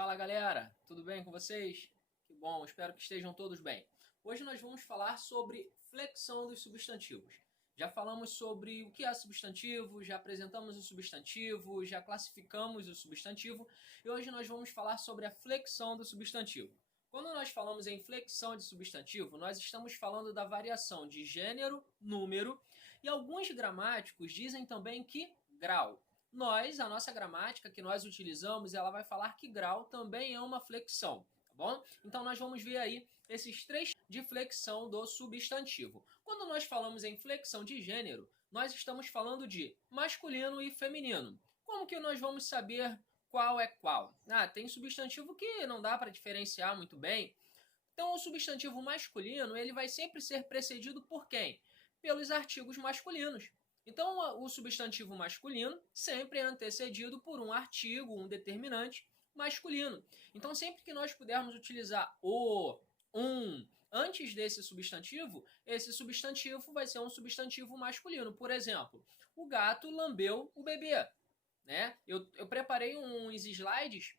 Fala galera, tudo bem com vocês? Que bom, espero que estejam todos bem. Hoje nós vamos falar sobre flexão dos substantivos. Já falamos sobre o que é substantivo, já apresentamos o substantivo, já classificamos o substantivo e hoje nós vamos falar sobre a flexão do substantivo. Quando nós falamos em flexão de substantivo, nós estamos falando da variação de gênero, número e alguns gramáticos dizem também que grau. A nossa gramática que nós utilizamos, ela vai falar que grau também é uma flexão, tá bom? Então nós vamos ver aí esses três de flexão do substantivo. Quando nós falamos em flexão de gênero, nós estamos falando de masculino e feminino. Como que nós vamos saber qual é qual? Tem substantivo que não dá para diferenciar muito bem. Então o substantivo masculino, ele vai sempre ser precedido por quem? Pelos artigos masculinos. Então, o substantivo masculino sempre é antecedido por um artigo, um determinante masculino. Então, sempre que nós pudermos utilizar o, antes desse substantivo, esse substantivo vai ser um substantivo masculino. Por exemplo, o gato lambeu o bebê. Né? Eu preparei uns slides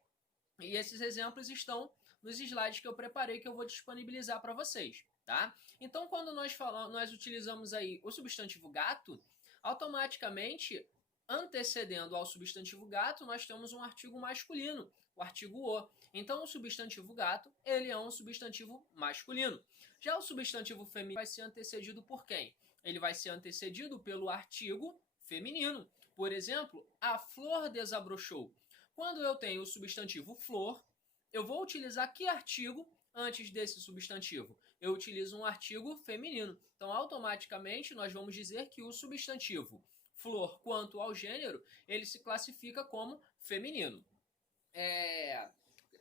e esses exemplos estão nos slides que eu preparei que eu vou disponibilizar para vocês. Tá? Então, quando nós utilizamos aí o substantivo gato, automaticamente, antecedendo ao substantivo gato, nós temos um artigo masculino, o artigo o. Então, o substantivo gato, ele é um substantivo masculino. Já o substantivo feminino vai ser antecedido por quem? Ele vai ser antecedido pelo artigo feminino. Por exemplo, a flor desabrochou. Quando eu tenho o substantivo flor, eu vou utilizar que artigo antes desse substantivo? Eu utilizo um artigo feminino. Então, automaticamente, nós vamos dizer que o substantivo flor, quanto ao gênero, ele se classifica como feminino.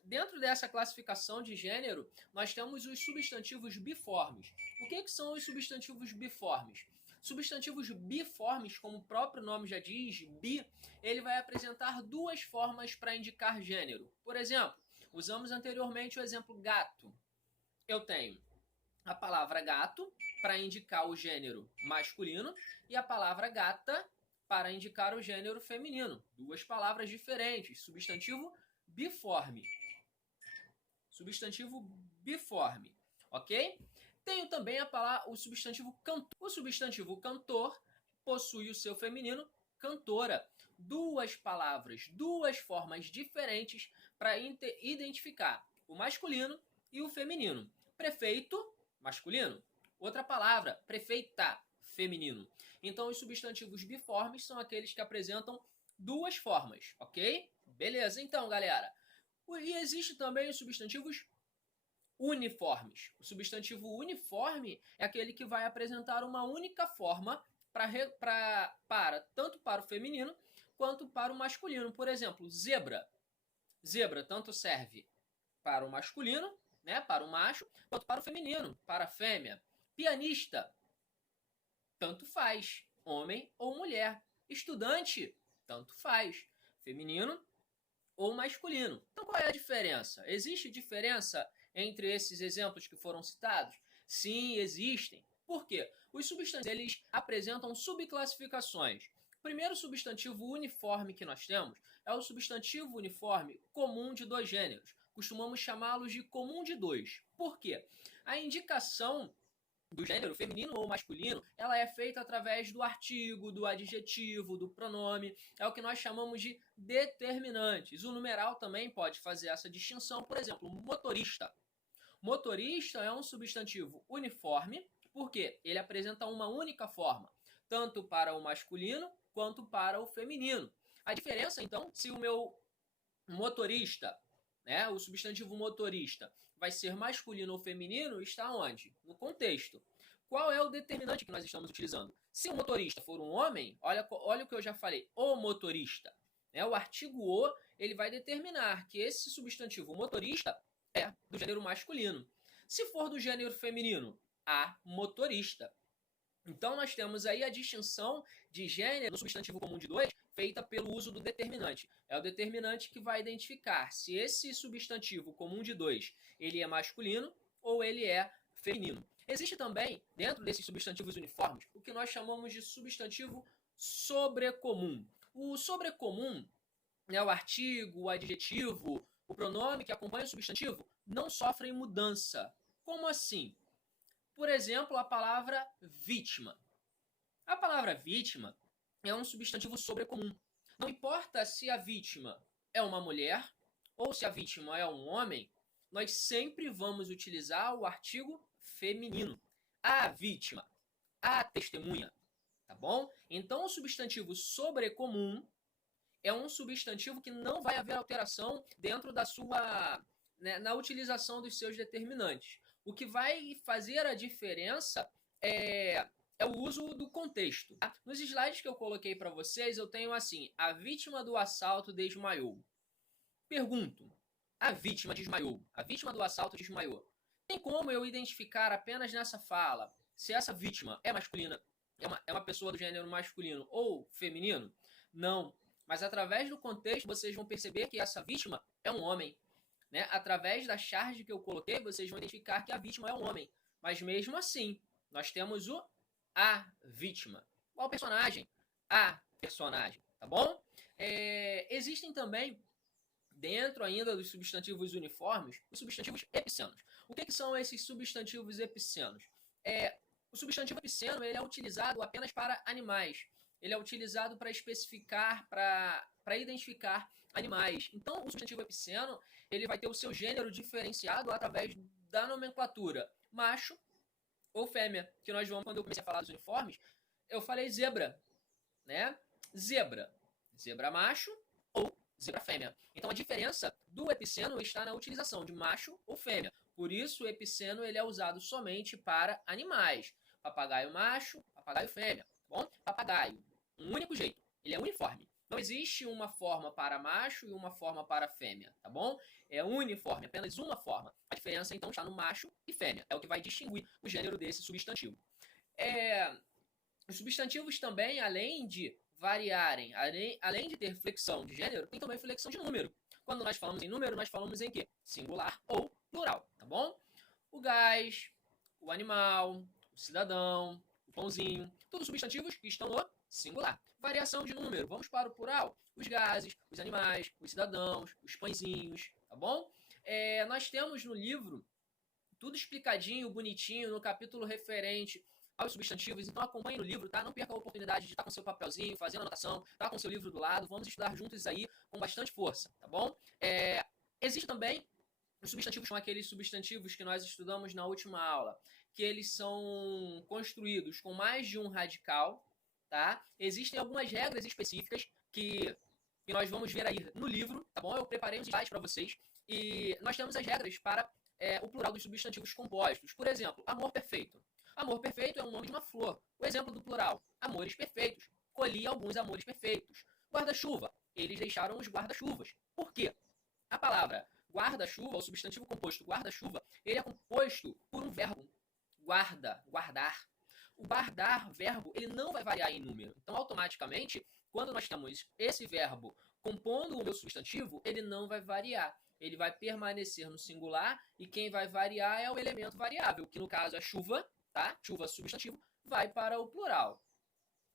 Dentro dessa classificação de gênero, nós temos os substantivos biformes. O que são os substantivos biformes? Substantivos biformes, como o próprio nome já diz, bi, ele vai apresentar duas formas para indicar gênero. Por exemplo, usamos anteriormente o exemplo gato. Eu tenho a palavra gato para indicar o gênero masculino e a palavra gata para indicar o gênero feminino. Duas palavras diferentes. Substantivo biforme. Substantivo biforme. Ok? Tenho também o substantivo cantor. O substantivo cantor possui o seu feminino cantora. Duas palavras, duas formas diferentes para identificar o masculino e o feminino. Prefeito, masculino. Outra palavra, prefeita, feminino. Então, os substantivos biformes são aqueles que apresentam duas formas, ok? Beleza, então, galera. E existe também os substantivos uniformes. O substantivo uniforme é aquele que vai apresentar uma única forma tanto para o feminino quanto para o masculino. Por exemplo, zebra. Zebra tanto serve para o masculino, né, para o macho, quanto para o feminino, para a fêmea. Pianista, tanto faz, homem ou mulher. Estudante, tanto faz, feminino ou masculino. Então qual é a diferença? Existe diferença entre esses exemplos que foram citados? Sim, existem. Por quê? Os substantivos eles apresentam subclassificações. O primeiro substantivo uniforme que nós temos é o substantivo uniforme comum de dois gêneros. Costumamos chamá-los de comum de dois. Por quê? A indicação do gênero feminino ou masculino, ela é feita através do artigo, do adjetivo, do pronome. É o que nós chamamos de determinantes. O numeral também pode fazer essa distinção. Por exemplo, motorista. Motorista é um substantivo uniforme, porque ele apresenta uma única forma, tanto para o masculino quanto para o feminino. A diferença, então, se o meu motorista, né, o substantivo motorista, vai ser masculino ou feminino, está onde? No contexto. Qual é o determinante que nós estamos utilizando? Se o motorista for um homem, olha o que eu já falei, o motorista. Né, o artigo o, ele vai determinar que esse substantivo motorista é do gênero masculino. Se for do gênero feminino, a motorista. Então, nós temos aí a distinção de gênero no substantivo comum de dois, feita pelo uso do determinante. É o determinante que vai identificar se esse substantivo comum de dois ele é masculino ou ele é feminino. Existe também, dentro desses substantivos uniformes, o que nós chamamos de substantivo sobrecomum. O sobrecomum, né, o artigo, o adjetivo, o pronome que acompanha o substantivo, não sofrem mudança. Como assim? Por exemplo, a palavra vítima. A palavra vítima é um substantivo sobrecomum. Não importa se a vítima é uma mulher ou se a vítima é um homem, nós sempre vamos utilizar o artigo feminino. A vítima, a testemunha, tá bom? Então, o substantivo sobrecomum é um substantivo que não vai haver alteração dentro da sua, né, na utilização dos seus determinantes. O que vai fazer a diferença é o uso do contexto. Tá? Nos slides que eu coloquei para vocês, eu tenho assim: a vítima do assalto desmaiou. Pergunto: a vítima desmaiou. A vítima do assalto desmaiou. Tem como eu identificar apenas nessa fala se essa vítima é masculina, é uma pessoa do gênero masculino ou feminino? Não. Mas através do contexto, vocês vão perceber que essa vítima é um homem. Né? Através da charge que eu coloquei, vocês vão identificar que a vítima é um homem. Mas mesmo assim, nós temos a vítima. Qual personagem? A personagem, tá bom? Existem também, dentro ainda dos substantivos uniformes, os substantivos epicenos. O que são esses substantivos epicenos? O substantivo epiceno ele é utilizado apenas para animais. Ele é utilizado para especificar, para identificar animais. Então, o substantivo epiceno ele vai ter o seu gênero diferenciado através da nomenclatura macho ou fêmea, que nós vamos, quando eu comecei a falar dos uniformes, eu falei zebra, né? Zebra macho ou zebra fêmea. Então, a diferença do epiceno está na utilização de macho ou fêmea. Por isso, o epiceno ele é usado somente para animais. Papagaio macho, papagaio fêmea, tá bom? Papagaio, um único jeito, ele é uniforme. Não existe uma forma para macho e uma forma para fêmea, tá bom? É uniforme, apenas uma forma. A diferença, então, está no macho e fêmea. É o que vai distinguir o gênero desse substantivo. Os substantivos também, além de variarem, além de ter flexão de gênero, tem também flexão de número. Quando nós falamos em número, nós falamos em quê? Singular ou plural, tá bom? O gás, o animal, o cidadão, o pãozinho, todos substantivos que estão no singular. Variação de número, vamos para o plural. Os gases, os animais, os cidadãos, os pãezinhos, tá bom? Nós temos no livro tudo explicadinho, bonitinho, no capítulo referente aos substantivos, então acompanhe no livro, tá? Não perca a oportunidade de estar com seu papelzinho, fazendo anotação, tá com seu livro do lado, vamos estudar juntos aí com bastante força, tá bom? Existe também os substantivos, são aqueles substantivos que nós estudamos na última aula, que eles são construídos com mais de um radical, tá? Existem algumas regras específicas que nós vamos ver aí no livro, tá bom? Eu preparei uns slides para vocês e nós temos as regras para o plural dos substantivos compostos. Por exemplo, amor perfeito. Amor perfeito é o nome de uma flor. O exemplo do plural, amores perfeitos. Colhi alguns amores perfeitos. Guarda-chuva. Eles deixaram os guarda-chuvas. Por quê? A palavra guarda-chuva, o substantivo composto guarda-chuva, ele é composto por um verbo. Guarda, guardar. O guardar, verbo, ele não vai variar em número. Então, automaticamente, quando nós temos esse verbo compondo o meu substantivo, ele não vai variar. Ele vai permanecer no singular e quem vai variar é o elemento variável, que no caso é chuva, tá? Chuva substantivo, vai para o plural.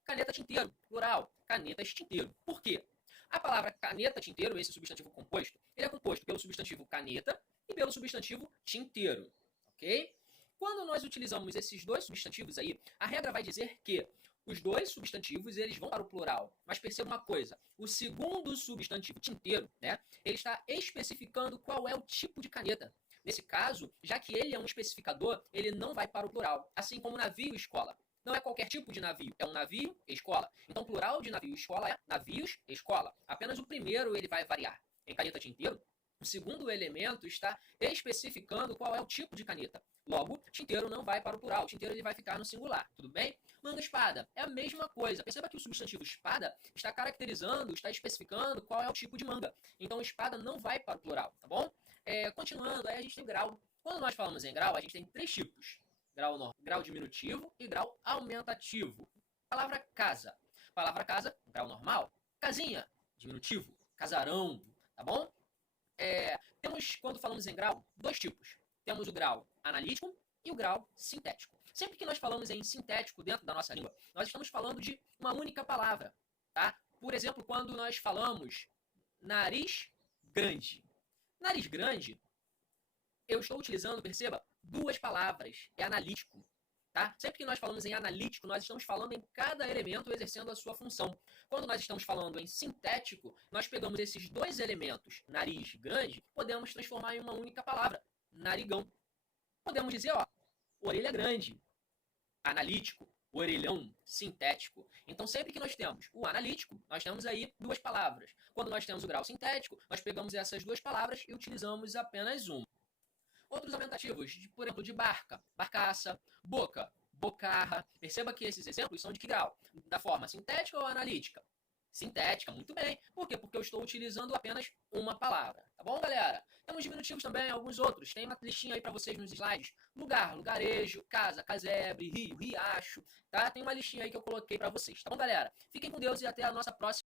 Caneta tinteiro, plural, canetas tinteiro. Por quê? A palavra caneta tinteiro, esse substantivo composto, ele é composto pelo substantivo caneta e pelo substantivo tinteiro, ok? Quando nós utilizamos esses dois substantivos aí, a regra vai dizer que os dois substantivos eles vão para o plural. Mas perceba uma coisa, o segundo substantivo tinteiro, né, ele está especificando qual é o tipo de caneta. Nesse caso, já que ele é um especificador, ele não vai para o plural, assim como navio e escola. Não é qualquer tipo de navio, é um navio e escola. Então, o plural de navio e escola é navios e escola. Apenas o primeiro ele vai variar. Em caneta tinteiro, o segundo elemento está especificando qual é o tipo de caneta. Logo, tinteiro não vai para o plural, tinteiro ele vai ficar no singular, tudo bem? Manga-espada é a mesma coisa. Perceba que o substantivo espada está caracterizando, está especificando qual é o tipo de manga. Então, espada não vai para o plural, tá bom? Continuando, aí a gente tem grau. Quando nós falamos em grau, a gente tem três tipos. Grau diminutivo e grau aumentativo. Palavra casa. Palavra casa, grau normal. Casinha, diminutivo. Casarão, tá bom? Temos, quando falamos em grau, dois tipos. Temos o grau analítico e o grau sintético. Sempre que nós falamos em sintético dentro da nossa língua, nós estamos falando de uma única palavra, tá? Por exemplo, quando nós falamos nariz grande. Nariz grande, eu estou utilizando, perceba, duas palavras. É analítico. Tá? Sempre que nós falamos em analítico, nós estamos falando em cada elemento exercendo a sua função. Quando nós estamos falando em sintético, nós pegamos esses dois elementos, nariz grande, podemos transformar em uma única palavra, narigão. Podemos dizer, ó, orelha grande, analítico, orelhão, sintético. Então, sempre que nós temos o analítico, nós temos aí duas palavras. Quando nós temos o grau sintético, nós pegamos essas duas palavras e utilizamos apenas uma. Outros aumentativos, por exemplo, de barca, barcaça, boca, bocarra. Perceba que esses exemplos são de que grau? Da forma sintética ou analítica? Sintética, muito bem. Por quê? Porque eu estou utilizando apenas uma palavra. Tá bom, galera? Temos diminutivos também, alguns outros. Tem uma listinha aí para vocês nos slides. Lugar, lugarejo, casa, casebre, rio, riacho. Tá? Tem uma listinha aí que eu coloquei para vocês. Tá bom, galera? Fiquem com Deus e até a nossa próxima.